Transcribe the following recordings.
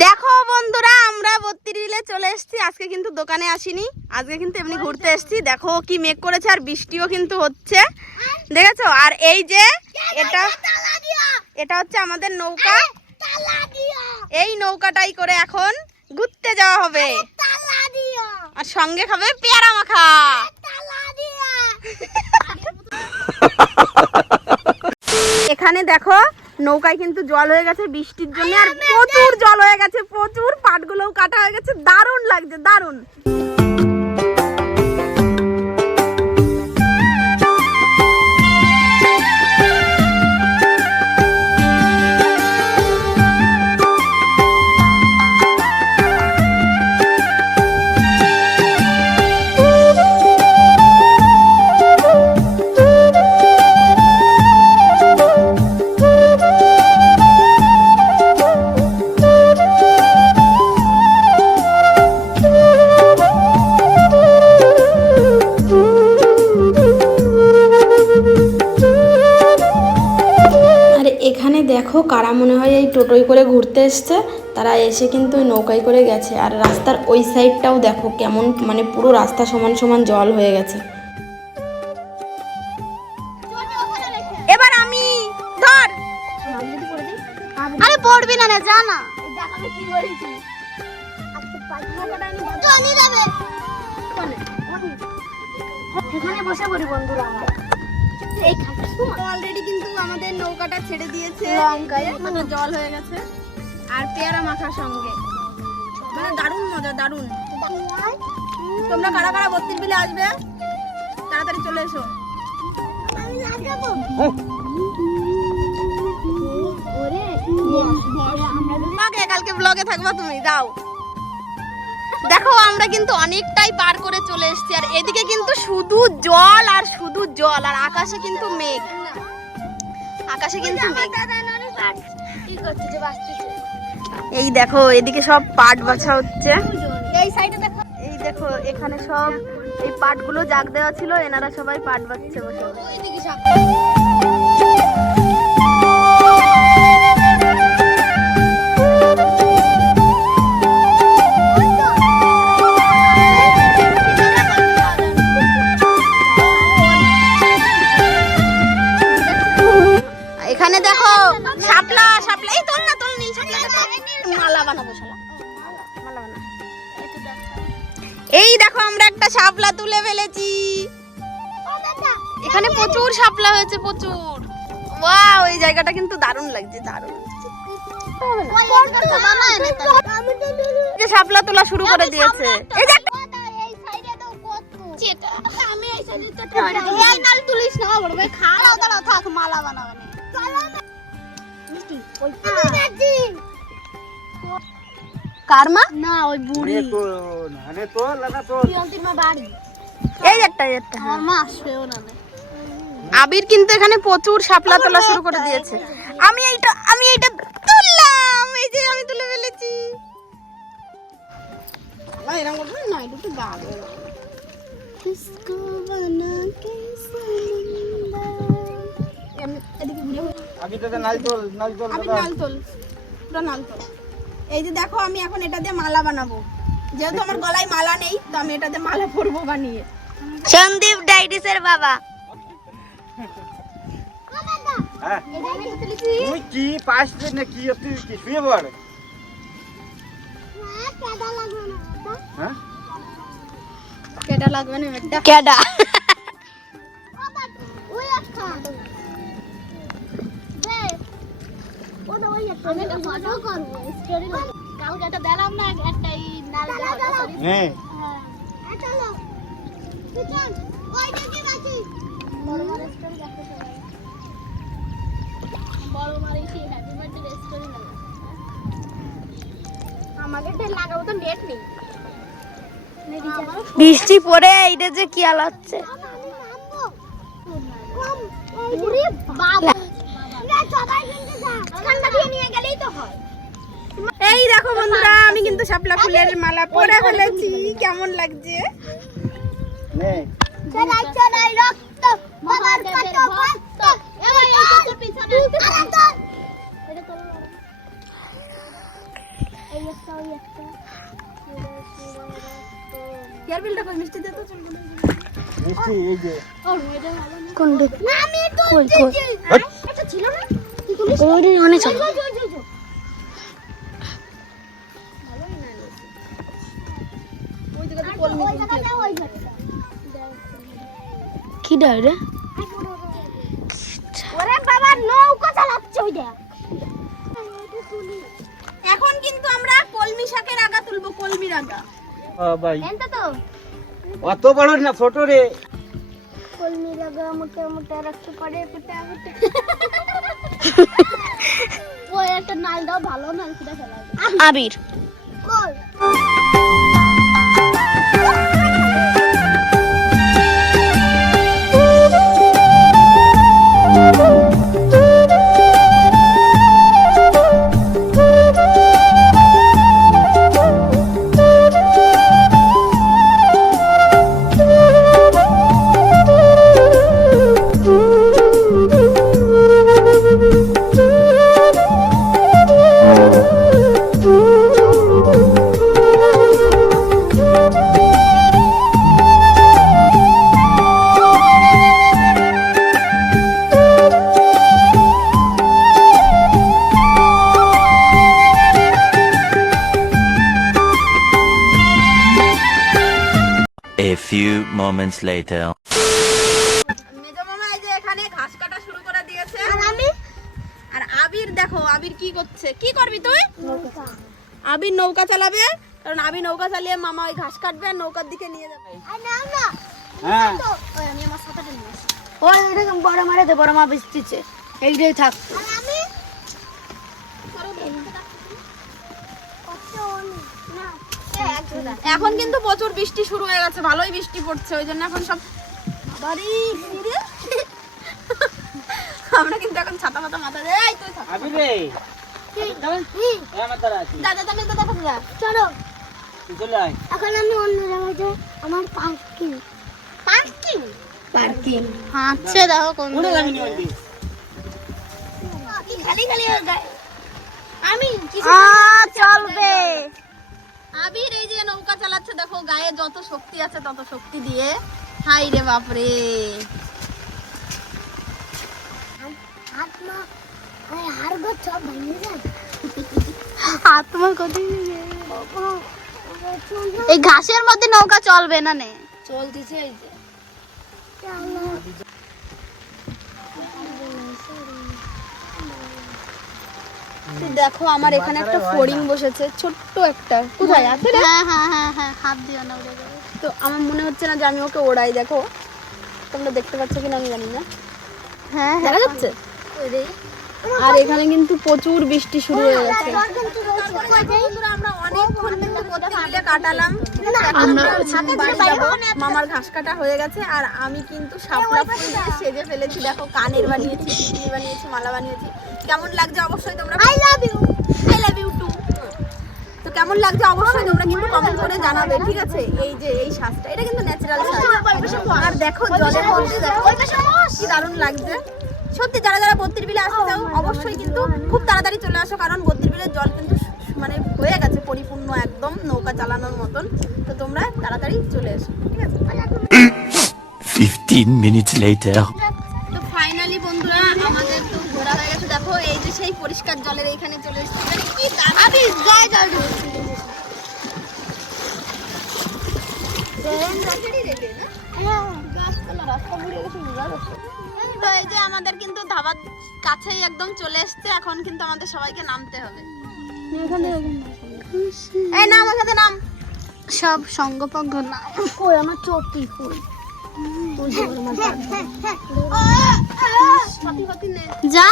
দেখো বন্ধুরা, আমরা 32 চলে এসেছি। আজকে কিন্তু দোকানে আসিনি, আজকে কিন্তু এমনি ঘুরতে এসেছি। দেখো কি মেঘ করেছে, আর বৃষ্টিও কিন্তু হচ্ছে, দেখেছো? আর এই যে এটা হচ্ছে আমাদের নৌকা, এই নৌকাটাই করে এখন ঘুরতে যাওয়া হবে। আর সঙ্গে খাবে পেয়ারা মাখা। এখানে দেখো নৌকায় কিন্তু জল হয়ে গেছে বৃষ্টির জন্য, আর প্রচুর জল হয়ে গেছে, প্রচুর পাটগুলোও কাটা হয়ে গেছে। দারুণ লাগছে, দারুণ। এখানে দেখো কারা মনে হয় এই টোটোয় করে ঘুরতে এসছে, তারা এসে কিন্তু ওই নৌকায় করে গেছে। আর রাস্তার ওই সাইডটাও দেখো কেমন, মানে পুরো রাস্তা সমান সমান জল হয়ে গেছে। এবার আমি ধর, আরে পড়বি না, যা না। এখানে বসে পড়ি বন্ধুরা। অলরেডি কিন্তু আমাদের নৌকাটা ছেড়ে দিয়েছে, মানে জল হয়ে গেছে। আর পেয়ারা মাখার সঙ্গে মানে দারুণ মজা, দারুণ। তোমরা কারা কারা 32 বিলে আসবে তাড়াতাড়ি চলে এসো। কালকে ব্লগে থাকবা তুমি, যাও। দেখো আমরা কিন্তু অনেকটাই পার করে চলে এসেছি, আর এদিকে কিন্তু শুধু জল আর শুধু জল, আর আকাশে কিন্তু মেঘ, আকাশে কিন্তু মেঘ। এই দেখো এদিকে সব পাট বাছা হচ্ছে, এই সাইডে দেখো, এই দেখো এখানে সব এই পাটগুলো জাগ দেওয়া ছিল, এনারা সবাই পাট বাছছে বসে। এখানে দেখো শাপলা, শাপলা, এই তোল না, তোল, নীল শাপলা, মালা বানাবো, মালা বানা। এই দেখো আমরা একটা শাপলা তুলে ফেলেছি, এখানে প্রচুর শাপলা হয়েছে, প্রচুর। ওয়াও, এই জায়গাটা কিন্তু দারুণ লাগছে, দারুণ। যে শাপলা তোলা শুরু করে দিয়েছে, এই দেখ। মালা বানাবে কারমা না, ওই বুড়ি এই একটা আবির কিন্তু এখানে প্রচুর শাপলা তোলা শুরু করে দিয়েছে। আমি এইটা তুললাম, এই যে আমি তুলে ফেলেছি। এই যে দেখো আমি এখন এটা দিয়ে মালা বানাবো, যেহেতু আমার গলায় মালা নেই, তো আমি এটা দিয়ে মালা পরবো বানিয়ে। সন্দীপ ডাইডিসের বাবা, তুই কি পাস না কি তুই কি শুয়ে পড়। হ্যাঁ কেডা লাগবে না, বেটা কেডা। ওই একটা দে, ওটা ওই একটা আমি একটা ফটো করব, স্টোরি কালকে এটা দিলাম না, একটাই নাল দেখা সরি। হ্যাঁ হ্যাঁ চলো চল, ওই দেখি বাকি বড় বড় স্টোরি দেখতে চলো, বড় মারি কি হ্যাপি বার্থডে স্টোরি লাগা। আমাকে তে লাগাবো তো নেট নেই, বৃষ্টি পড়ে এইটা যে কি আলাচ্ছে। এই দেখো বন্ধুরা, আমি কিন্তু শাপলা ফুলের মালা পরে ফেলেছি, কেমন লাগছে? এই একটা ওই একটা হেয়ার বিলটা কই মিষ্টি দে তো চলবে না মিষ্টি এই যে কোন না আমি তো এটা ছিল না কি করিস ওরে অনেক ছোট ওই জায়গাতে কলমি ওই জায়গাটা ওই জায়গাটা কি ডাই রে ওরে বাবা নৌকা চালাচ্ছে ওই দেখ এখন কিন্তু আমরা কলমি শাকের আগা তুলবো কলমির আগা ভাই এনটা তো অত বড় না ছোট রে কলমি লাগা মোটা মোটা রাখতে পারে পুটা পুটা ওই একটা নাল দাও ভালো নাল কিটা ফেলা আবির কই A few moments later. মেজো মামা এই যে এখানে ঘাস কাটা শুরু করে দিয়েছে আর আমি আর আবির দেখো আবির কি করছে কি করবি তুই নৌকা আবির নৌকা চালাবে কারণ আবির নৌকা চালিয়ে মামা ওই ঘাস কাটবে আর নৌকার দিকে নিয়ে যাবে আর নাও না হ্যাঁ ওই আমি আমার ছাতাটা নিয়ে আসি ওই এরকম বড় মারে দে বড় মা বৃষ্টিছে এইটাই থাক আর আমি না এখন কিন্তু প্রচুর বৃষ্টি শুরু হয়ে গেছে ভালোই বৃষ্টি পড়ছে ওই জন্য এখন সব বাড়ি ফিরে আমরা কিন্তু এখন ছাতা মাথা মাথা দেয় এই তুই থাক। আবি রে আমার দ্বারা আছে দাদা তুমি তো দেখো যা চলো তুই চলে আয় এখন আমি অন্য জায়গায় যাই আমার পার্কিং পার্কিং আচ্ছা দেখো কোন কোনে যাবি নি ওই দিকে? খালি খালি হয়ে যায় আমি চলবে আবির এই যে নৌকা চালাচ্ছে দেখো গায়ে যত শক্তি আছে তত শক্তি দিয়ে হাই রে বাপরে আত্মা আরে হার গো সব ভেঙে যায় আত্মা কত এই ঘাসের মধ্যে নৌকা চলবে না নে চলতেছে এই যে দেখো আমার এখানে একটা ফড়িং বসেছে ছোট্ট একটা কোথায় আছে রে হ্যাঁ হ্যাঁ হ্যাঁ হ্যাঁ হাত দিও না ওটা তো আমার মনে হচ্ছে না যে আমি ওকে ওড়াই দেখো তোমরা দেখতে পাচ্ছ কিনা আমি জানি না হ্যাঁ দেখা যাচ্ছে আর এখানে কিন্তু প্রচুর বৃষ্টি শুরু হয়ে গেছে আমরা অনেকক্ষণ কিন্তু প্রতিদিনে কাটালাম আমরা বাড়ি যাবো মামার ঘাস কাটা হয়ে গেছে আর আমি কিন্তু শাপলা ফুল দিয়ে সেজে ফেলেছি দেখো কানের বানিয়েছি টিকলি বানিয়েছি মালা বানিয়েছি কেমন লাগছে অবশ্যই তোমরা আই লাভ ইউ টু তো কেমন লাগছে অবশ্যই তোমরা কিন্তু কমেন্ট করে জানাবে ঠিক আছে এই যে এই শ্বাসটা এটা কিন্তু ন্যাচারাল শ্বাস আর দেখো জলের মধ্যে দেখো কি দারুণ লাগছে সত্যি যারা যারা বত্রির বিলে আসতে চাও অবশ্যই কিন্তু খুব তাড়াতাড়ি চলে আসো কারণ বত্রির বিলের জল কিন্তু মানে হয়ে গেছে পরিপূর্ণ একদম নৌকা চালানোর মতন তো তোমরা তাড়াতাড়ি চলে এসো ঠিক আছে 15 minutes later. তো ফাইনালি বন্ধুরা আমাদের তো ঘোরা হয়ে গেছে দেখো এই যে সেই পরিষ্কার জলের এইখানে চলে এসেছে এখানে কি আমি গায়ে জল তো এই যে আমাদের কিন্তু ধাবার কাছেই একদম চলে এসেছে এখন কিন্তু আমাদের সবাইকে নামতে হবে এই নাম ওখানে নাম সব সঙ্গপঙ্গ না কই আমার চটি কই সাথী সাথী নে যা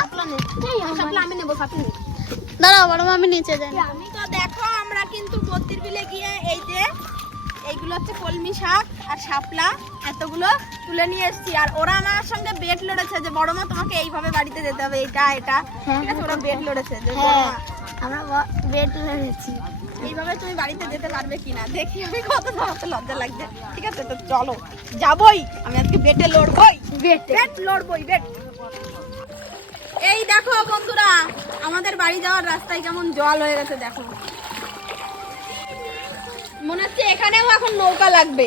শাপলা আমি নেবো সাথী নে দাঁড়াও বড় আমি নিচে যাই আমি তো দেখো আমরা কিন্তু বত্রির বিলে গিয়ে এই যে এইগুলো হচ্ছে কলমি শাক আর শাপলা এতগুলো তুলে নিয়ে এসেছি আর ওরা আমার সঙ্গে বেট লড়েছে যে বড় মা তোমাকে এইভাবে বাড়িতে যেতে হবে এটা এটা ঠিক আছে ওরা বেট লড়েছে যে বড় মা, আমরা বেড লেগেছি এইভাবে তুমি বাড়িতে যেতে পারবে কিনা দেখি আমি কত ধরতে লজ্জা লাগছে ঠিক আছে তো চলো যাবই আমি আজকে বেটে লড়বই বেট লড়বই বেট এই দেখো বন্ধুরা আমাদের বাড়ি যাওয়ার রাস্তায় কেমন জল হয়ে গেছে দেখো এখানেও এখন নৌকা লাগবে।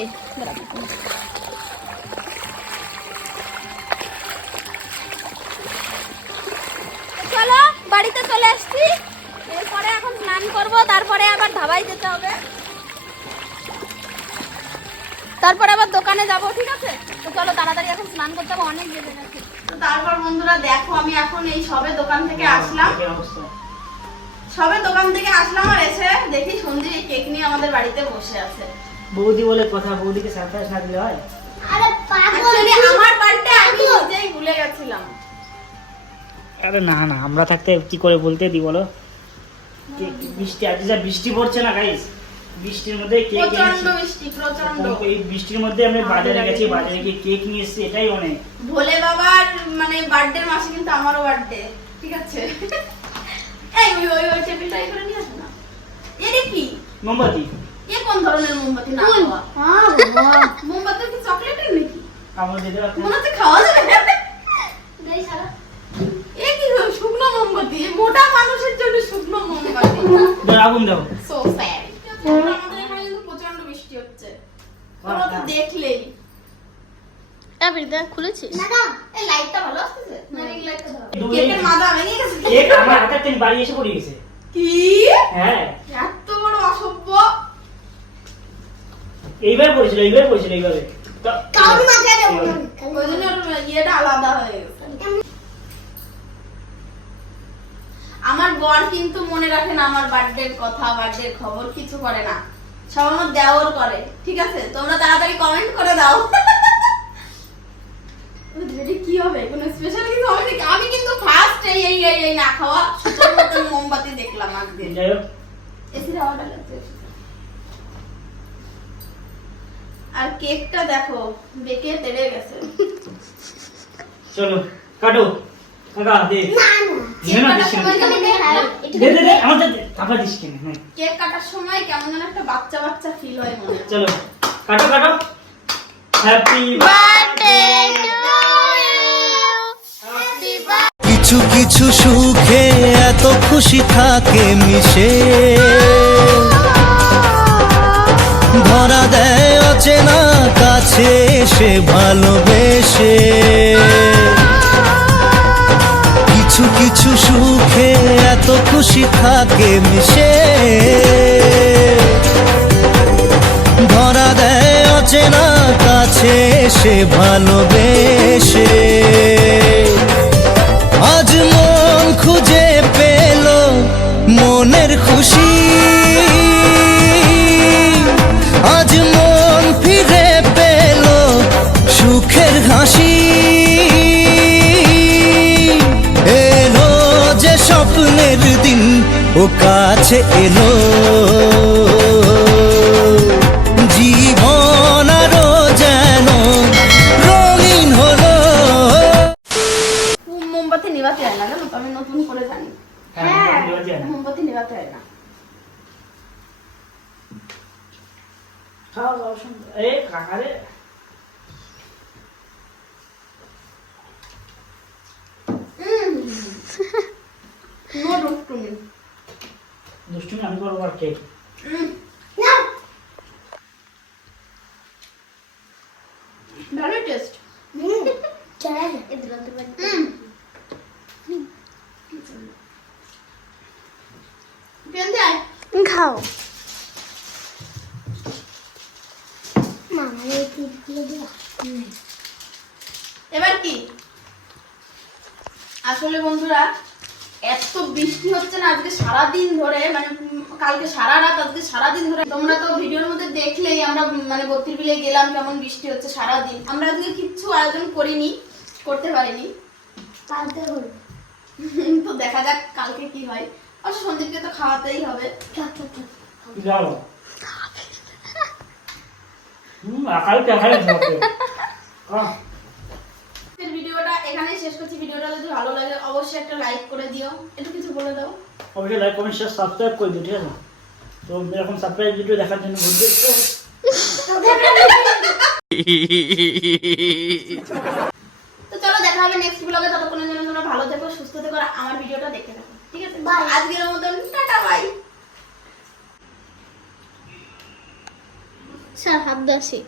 চলো বাড়িতে চলে আসছি, এরপরে এখন স্নান করব, তারপরে আবার ধাবায় যেতে হবে, তারপরে আবার দোকানে যাব, ঠিক আছে? তো চলো তাড়াতাড়ি এখন স্নান করতে হবে, অনেক বেজে গেছে। তো তারপর বন্ধুরা দেখো আমি এখন এই সবে দোকান থেকে আসলাম, সবে দোকান থেকে আসলাম আর এসে দেখি সঞ্জয় এই কেক নিয়ে আমাদের বাড়িতে বসে আছে। বৌদি বলে কথা, বৌদিকে সারপ্রাইজ না দিলে হয়? আরে পাগল, Actually, আমার বার্থডে আমি নিজেই ভুলে গেছিলাম। আরে না না, আমরা থাকতে কি করে বলতে দি বলো? বৃষ্টি আজ যা বৃষ্টি পড়ছে না গাইস, বৃষ্টির মধ্যে কেক প্রচন্ড বৃষ্টি, প্রচন্ড। এই বৃষ্টির মধ্যে আমি বাজারে গেছি, বাজারে গিয়ে কেক নিয়ে এসেছি, এটাই অনেক। ভোলে বাবার মানে বার্থডে মাসে কিন্তু আমারও বার্থডে, ঠিক আছে? এই ওই ওই ওই টেবিলটা এই করে নিয়ে আসো না। এর কি মোমবাতি? এ কোন ধরনের মোমবাতি? না খাওয়া। হ্যাঁ বাবা, মোমবাতি কি চকলেটের নাকি? কামড় দিয়ে দাও। মনে হচ্ছে খাওয়া যাবে। দেই সারা এ কি শুকনো মোমবাতি? এ মোটা মানুষের জন্য শুকনো মোমবাতি। দাও, আগুন দাও। So sad. আমাদের এখানে কিন্তু প্রচন্ড বৃষ্টি হচ্ছে, তোমরা তো দেখলেই। বিরদা খুলেছিস? না না, এই লাইটটা ভালো আসছে না, এই লাইটটা ধরো। দূরে- কেকের মাথা ভেঙে গেছে। কেক আমার হাতের থেকে বাড়ি এসে পড়ে গেছে। কি? হ্যাঁ, এত বড় অসভ্য। এইবার পড়েছিল, এইভাবে। কাউরি মাথায় দেবো না। ওই জন্য ওর ইয়েটা আলাদা হয়ে গেছে। আমার বর কিন্তু মনে রাখে না আমার বার্থডের কথা, বার্থডের খবর কিছু করে না, সব আমার দেওর করে, ঠিক আছে? তোমরা তাড়াতাড়ি কমেন্ট করে দাও। এটা কি হবে? কোনো স্পেশাল কিছু হবে নাকি? আমি কিন্তু ফার্স্ট এই না খাওয়া ছোট ছোট মোমবাতি দেখলাম আজকে। যাই হোক, এসির হাওয়াটা লাগছে। আর কেকটা দেখো বেঁকে তেড়ে গেছে। চলো কাটো। কাকা দে। না দে না, দিস কেন? তুমি দে না দে, আমাদের কাকা দিস কেন? হ্যাঁ, কেক কাটার সময় কেমন যেন একটা বাচ্চা বাচ্চা ফিল হয় মনে হয়। চলো কাটো। হ্যাপি বার্থডে টু কিছু কিছু সুখে এত খুশি থাকে মিশে, ধরা দেয় অচেনা কাছে এসে ভালোবেসে। কিছু কিছু সুখে এত খুশি থাকে মিশে, ধরা দেয় অচেনা কাছে এসে ভালোবেসে। আজ মন খুঁজে পেল মনের খুশি, আজ মন ফিরে পেল সুখের হাসি। এলো যে স্বপ্নের দিন ও কাছে এলো, জীবন আরো যেন রঙিন হলো। মোমবাতি নেভাতে হয় না, জানো তো? আমি নতুন করে জানি। হ্যাঁ, মোমবাতি নেভাতে হয় না। খাও সুন্দর। এ কাকা রে, নো দুষ্টুমি। দুষ্টুমি আমি করবো আর কেক। ভালো টেস্ট। চলে না এদিকে তো বাড়ি পেন্দি আয়। খাও মামা এই কি দিয়ে দাও এবার কি? আসলে বন্ধুরা এত বৃষ্টি হচ্ছে না আজকে সারাদিন ধরে, মানে কালকে সারা রাত আজকে সারাদিন ধরে। তোমরা তো ভিডিওর মধ্যে দেখলেই আমরা মানে বত্রির বিলে গেলাম, কেমন বৃষ্টি হচ্ছে সারাদিন। আমরা আজকে কিচ্ছু আয়োজন করিনি, করতে পারিনি। কালকে হলো তো দেখা যাক কালকে কি হয়। অবশ্য সন্দীপকে তো খাওয়াতেই হবে। যাও। কালকে ভিডিওটা এখানেই শেষ করছি। ভিডিওটা যদি ভালো লাগে অবশ্যই একটা লাইক করে দিও। একটু কিছু বলে দাও। অবশ্যই লাইক কমেন্ট শেয়ার সাবস্ক্রাইব করে দিও, ঠিক আছে? তো এরকম সারপ্রাইজ ভিডিও দেখার জন্য ভুলবে তো চলো দেখা হবে নেক্সট ব্লগে। ততক্ষণের জন্য তোমরা ভালো থেকো, সুস্থ থেকো, আর আমার ভিডিওটা দেখতে থাকো, ঠিক আছে? আজকের মতন টাটা, বাই। স্যার হাত দাসি